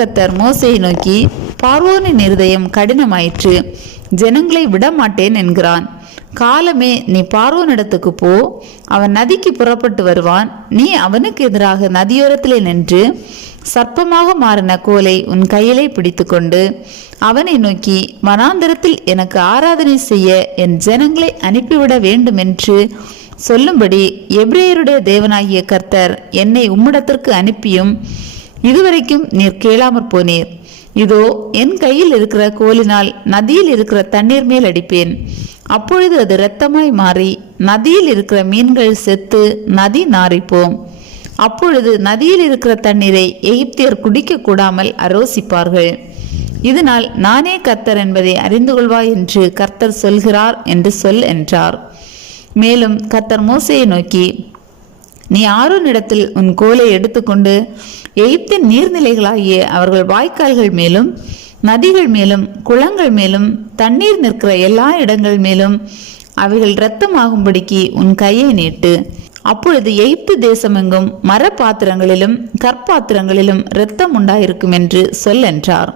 கத்தர் மோசையை நோக்கி பார்வோனின் இருதயம் கடினமாயிற்று. ஜனங்களை விடமாட்டேன் என்கிறான். காலமே நீ பார்வோனிடத்துக்கு போ. அவன் நதிக்கு புறப்பட்டு வருவான். நீ அவனுக்கு எதிராக நதியோரத்திலே நின்று சர்ப்பமாக மாறின கோலை உன் கையிலே பிடித்துக்கொண்டு அவனை நோக்கி மனாந்திரத்தில் எனக்கு ஆராதனை செய்ய என் ஜனங்களை அனுப்பிவிட வேண்டும் என்று சொல்லும்படி எப்ரேயருடைய தேவனாகிய கர்த்தர் என்னை உம்மிடத்திற்கு அனுப்பியும் இதுவரைக்கும் நீர் கேளாமற் போனீர். இதோ என் கையில் இருக்கிற கோலினால் நதியில் இருக்கிற தண்ணீர் மேல் அடிப்பேன். அப்பொழுது அது இரத்தமாய் மாறி நதியில் இருக்கிற மீன்கள் செத்து நதி நாரிப்போம் அப்பொழுது நதியில் இருக்கிற தண்ணீரை எகிப்தியர் குடிக்க கூடாமல் அரோசிப்பார்கள். இதனால் நானே கர்த்தர் என்பதை அறிந்து கொள்வாய் என்று கர்த்தர் சொல்கிறார் என்று சொல் என்றார். மேலும் கர்த்தர் மோசையை நோக்கி நீ ஆரோனிடத்தில் உன் கோலை எடுத்துக்கொண்டு எகிப்தின் நீர்நிலைகளாகிய அவர்கள் வாய்க்கால்கள் மேலும் நதிகள் மேலும் குளங்கள் மேலும் தண்ணீர் நிற்கிற எல்லா இடங்கள் மேலும் அவைகள் இரத்தமாகும்படிக்கு உன் கையை நீட்டு. அப்பொழுது எகிப்து தேசமெங்கும் மரப்பாத்திரங்களிலும் கற்பாத்திரங்களிலும் இரத்தம் உண்டாயிருக்கும் என்று சொல் என்றார்.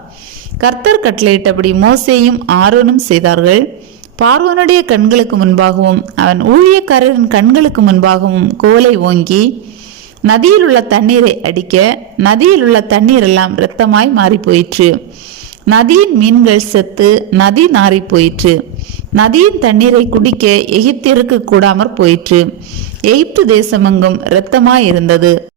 கர்த்தர் கட்டளையிட்டபடி மோசேயும் ஆரோனும் செய்தார்கள். பார்வனுடைய கண்களுக்கு முன்பாகவும் அவன் ஊழியக்காரரின் கண்களுக்கு முன்பாகவும் கோலை ஓங்கி நதியில் உள்ள தண்ணீரை அடிக்க நதியில் உள்ள தண்ணீர் எல்லாம் இரத்தமாய் மாறி போயிற்று நதியின் மீன்கள் செத்து நதி நாறி போயிற்று. நதியின் தண்ணீரை குடிக்க எகிப்திற்கு கூடாமற் போயிற்று. எகிப்து தேசமெங்கும் இரத்தமாய் இருந்தது.